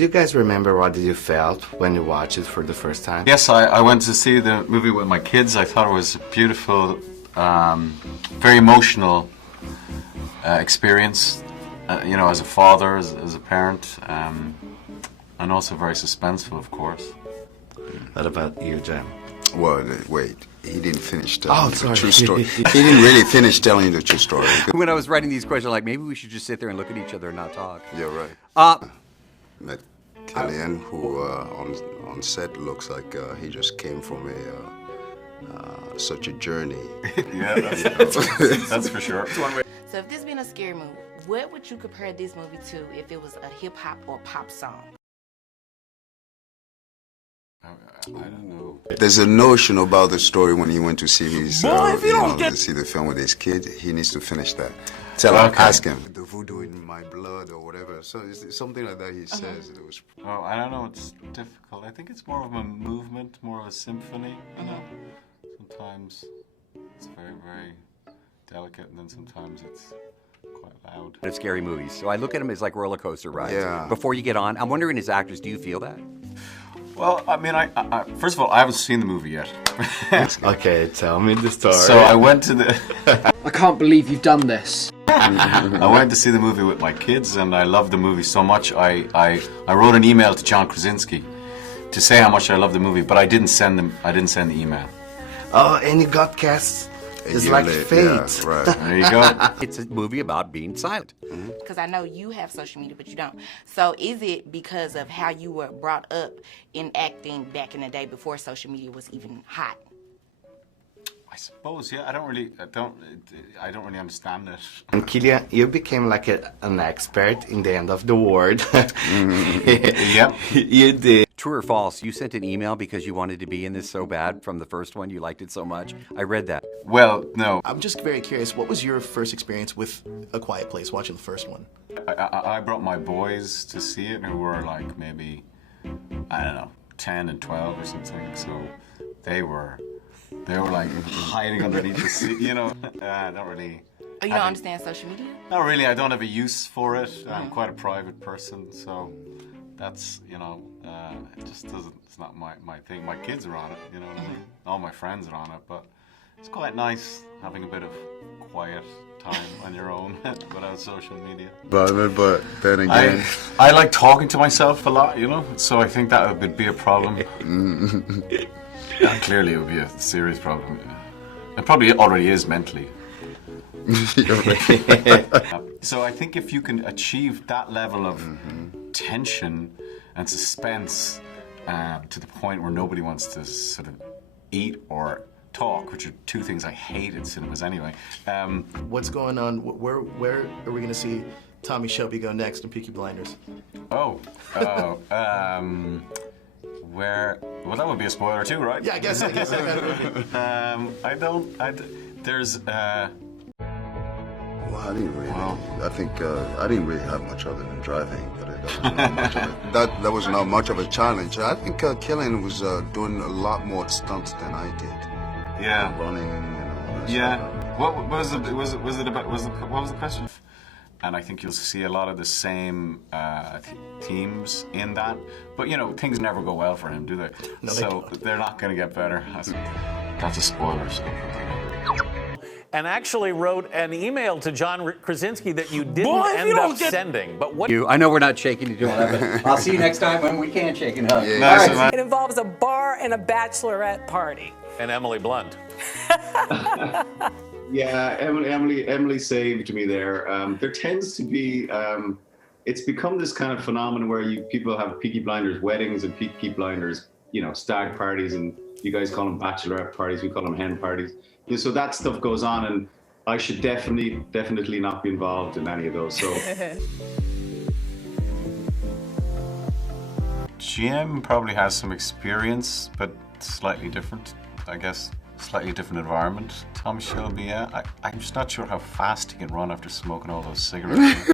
Do you guys remember what did you felt when you watched it for the first time? Yes, I went to see the movie with my kids. I thought it was a beautiful, very emotional experience, you know, as a father, as a parent, and also very suspenseful, of course. What about you, Jim? Well, wait, he didn't finish telling sorry. the true story. He didn't really finish telling you the true story. When I was writing these questions, like, maybe we should just sit there and look at each other and not talk. Yeah, right. Met Cillian, who on set looks like he just came from such a journey. Yeah, that's for sure. So if this been a scary movie, what would you compare this movie to if it was a hip-hop or pop song? I don't know. There's a notion about the story when he went to see his, to see the film with his kid. He needs to finish that. Tell him, ask him. The voodoo in my blood or whatever. So it's something like that he says. It was. Oh, I don't know. It's difficult. I think it's more of a movement, more of a symphony. You know, sometimes it's very, very delicate, and then sometimes it's quite loud. It's scary movies, so I look at them as like roller coaster rides. Yeah. Before you get on, I'm wondering, as actors, do you feel that? Well, I mean, I first of all, I haven't seen the movie yet. Okay, tell me the story. So I went to the. I can't believe you've done this. I went to see the movie with my kids, and I loved the movie so much. I wrote an email to John Krasinski to say how much I loved the movie, but I didn't send the email. Oh, and you got cast. It's like fate. Yeah, right. There you go. It's a movie about being silent. Because I know you have social media, but you don't. So is it because of how you were brought up in acting back in the day before social media was even hot? I suppose, yeah. I don't really understand it. And Cillian, you became like an expert in the end of the world. Yep. You did. True or false, you sent an email because you wanted to be in this so bad from the first one, you liked it so much. I read that. Well, no. I'm just very curious, what was your first experience with A Quiet Place, watching the first one? I brought my boys to see it, who were like maybe, I don't know, 10 and 12 or something. So they were like hiding underneath the seat, you know. I don't really. Oh, you don't understand social media? Not really. I don't have a use for it. I'm quite a private person, so that's, you know, it just doesn't. It's not my thing. My kids are on it, you know what I mean? All my friends are on it, but it's quite nice having a bit of quiet time on your own without social media. But then again, I like talking to myself a lot, you know, so I think that would be a problem. Clearly, it would be a serious problem. It probably already is mentally. So I think if you can achieve that level of tension and suspense to the point where nobody wants to sort of eat or talk, which are two things I hate in cinemas anyway. What's going on? Where are we going to see Tommy Shelby go next in Peaky Blinders? Where? Well, that would be a spoiler too, right? Yeah, I guess I got it. There's. well, I didn't really. I think I didn't really have much other than driving, but that was not much of a challenge. I think Cillian was doing a lot more stunts than I did. Yeah. Running and all that Yeah. stuff. What was the question? And I think you'll see a lot of the same themes in that. But, you know, things never go well for him, do they? No, so they're not going to get better. That's a spoiler. So. And actually wrote an email to John Krasinski that you didn't end up sending. But what? I know we're not shaking you doing that, but I'll see you next time when we can shake and hug. Yeah. All right. It involves a bar and a bachelorette party. And Emily Blunt. Yeah, Emily saved me there. There tends to be, it's become this kind of phenomenon where people have Peaky Blinders weddings and Peaky Blinders, you know, stag parties, and you guys call them bachelorette parties, we call them hen parties. You know, so that stuff goes on, and I should definitely not be involved in any of those. So. Jim probably has some experience, but slightly different, I guess. Slightly different environment. Tom Shelby, yeah. I'm just not sure how fast he can run after smoking all those cigarettes.